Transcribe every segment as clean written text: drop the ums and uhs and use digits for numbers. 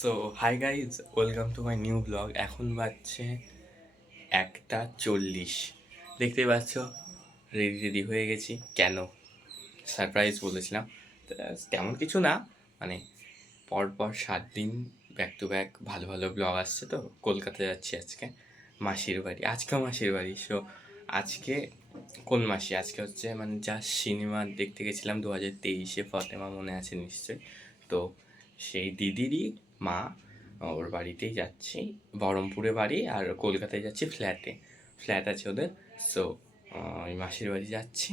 So hi guys, welcome to my new blog. এখন বাজছে 1:40। দেখতেই পাচ্ছ, রেডি হয়ে গেছি। কেন? সারপ্রাইজ বলেছিলাম। তেমন কিছু না, মানে পরপর 7 দিন ব্যাক টু ব্যাক ভালো ভালো ব্লগ আসছে, তো কলকাতা যাচ্ছি আজকে মাসির বাড়ি। আজকেও মাসির বাড়ি। সো আজকে কোন মাসি? আজকে হচ্ছে মানে যা সিনেমা দেখতে গেছিলাম 2023-এ, ফতেমা, মনে আছে নিশ্চয়ই। তো সেই দিদিরই মা, ওর বাড়িতেই যাচ্ছি। বহরমপুরে বাড়ি, আর কলকাতায় যাচ্ছি ফ্ল্যাট আছে ওদের। সো ওই মাসির বাড়ি যাচ্ছি।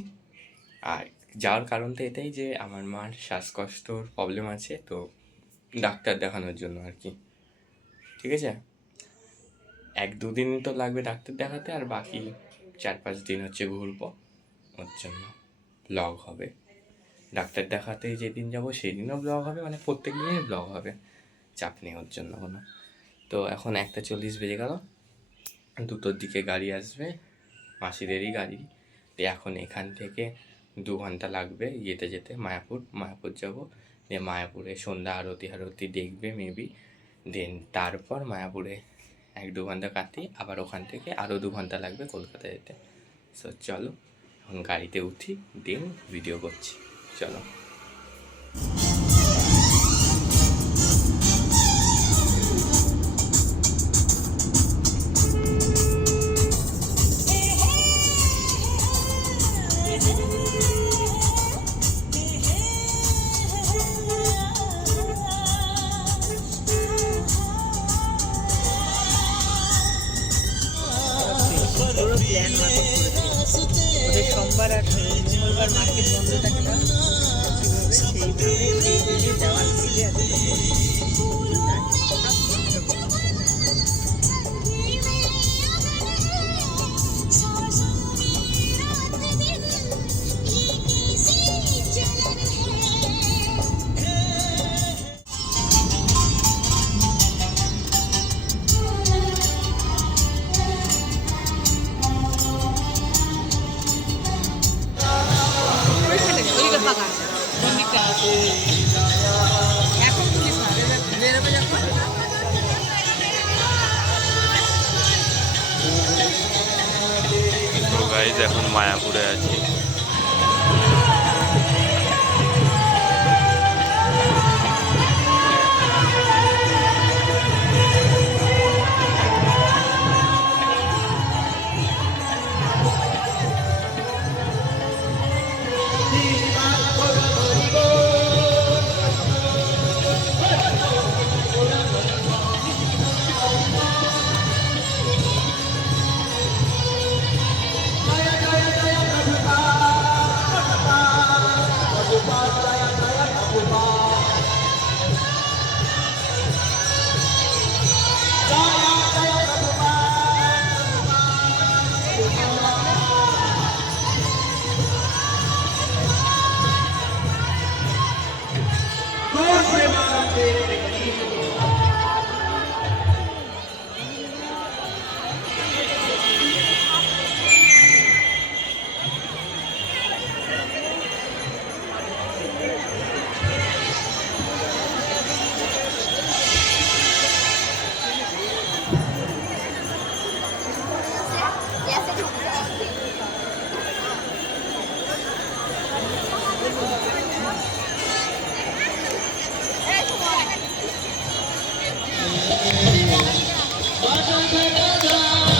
আর যাওয়ার কারণটা এটাই যে আমার মার শ্বাসকষ্টর প্রবলেম আছে, তো ডাক্তার দেখানোর জন্য আর কি। ঠিক আছে, 1-2 দিন তো লাগবে ডাক্তার দেখাতে, আর বাকি 4-5 দিন হচ্ছে ঘুরবো। ওর জন্য ব্লগ হবে। ডাক্তার দেখাতে যেদিন যাবো সেই দিনও ব্লগ হবে, মানে প্রত্যেক দিনই ব্লগ হবে, চাপ নেই ওর জন্য কোনো। তো এখন 1:40 বেজে গেল, 2টোর দিকে গাড়ি আসবে, মাসিদেরই গাড়ি। তো এখন এখান থেকে 2 ঘন্টা লাগবে যেতে যেতে মায়াপুর যাব। দিয়ে মায়াপুরে সন্ধ্যা আরতি দেখবে মেবি। দেন তারপর মায়াপুরে 1-2 ঘন্টা কাটি, আবার ওখান থেকে আরও 2 ঘন্টা লাগবে কলকাতা যেতে। সো চলো এখন গাড়িতে উঠি, দেন ভিডিও করছি। চলো। পুরো প্ল্যান মাফিক করে দিই। ওদের সোমবার আর মঙ্গলবার মার্কেট বন্ধ থাকে না, সেইভাবে এই দিকে যাওয়ার দিকে এখন পুলিশ না বেরোবে যখন। তো গাইজ এখন মায়াপুরে আছি।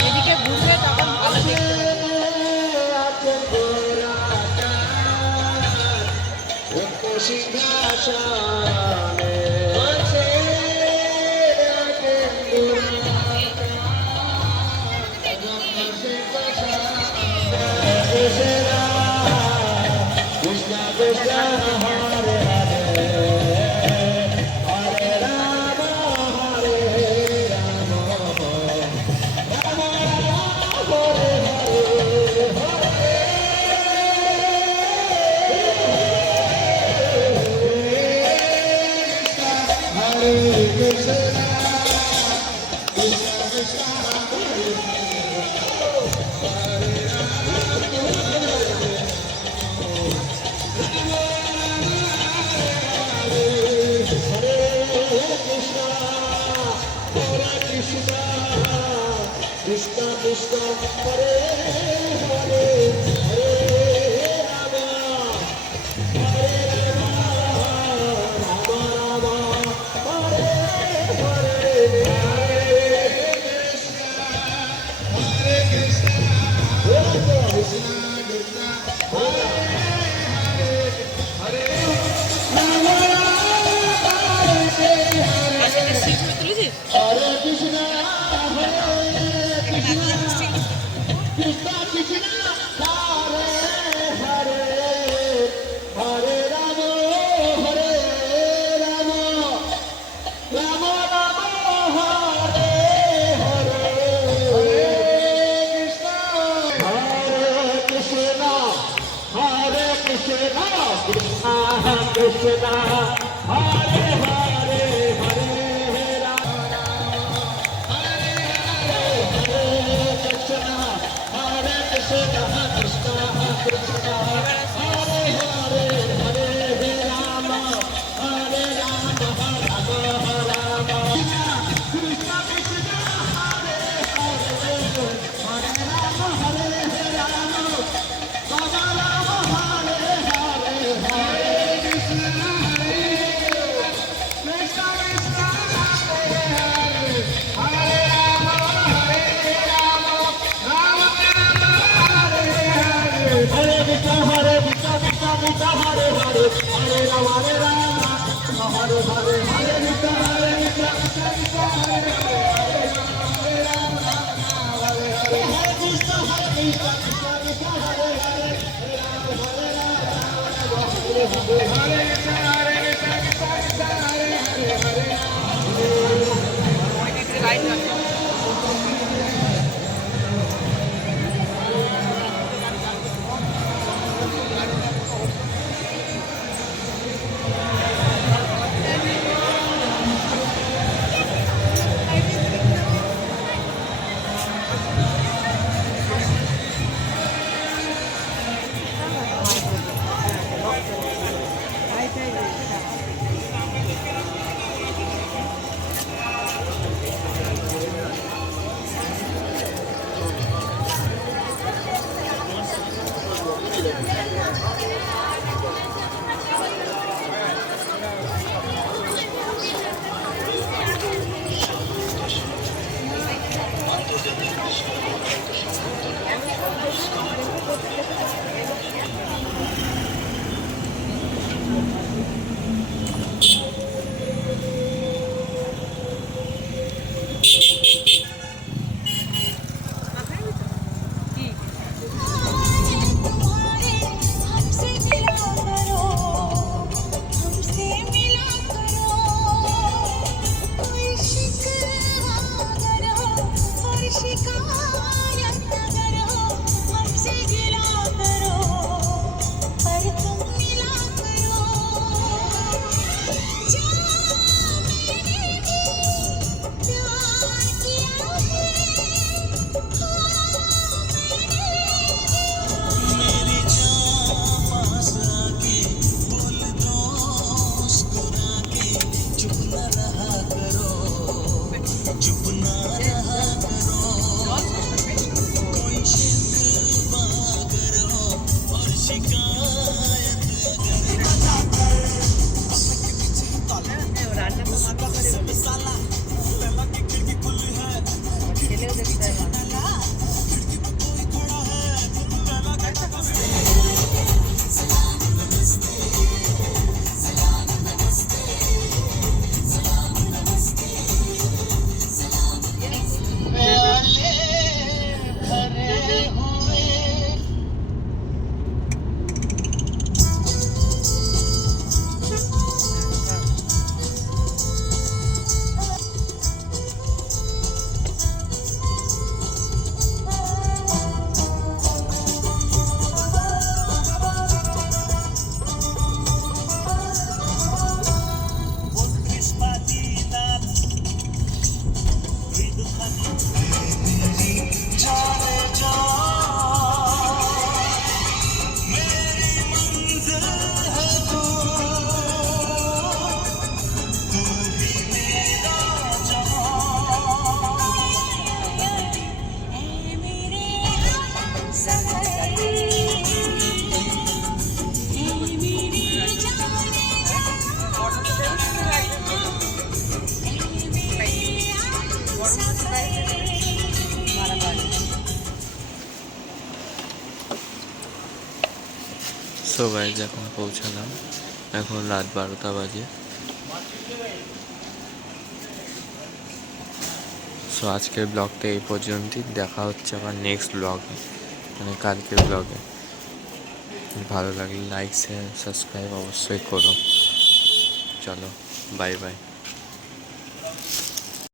এদিকে ঘুরবে তখন ভালো দেখতে আজকে স্ত্রী ছবি তুলেছিস? সো গাইজ এখন পৌঁছালাম, এখন রাত 12টা বাজে। সো আজকের ব্লগটা এই পর্যন্তই, দেখা হচ্ছে আবার নেক্সট ব্লগে, মানে কালকের ব্লগে। ভালো লাগলে লাইক শেয়ার সাবস্ক্রাইব অবশ্যই করো। চলো, বাই বাই।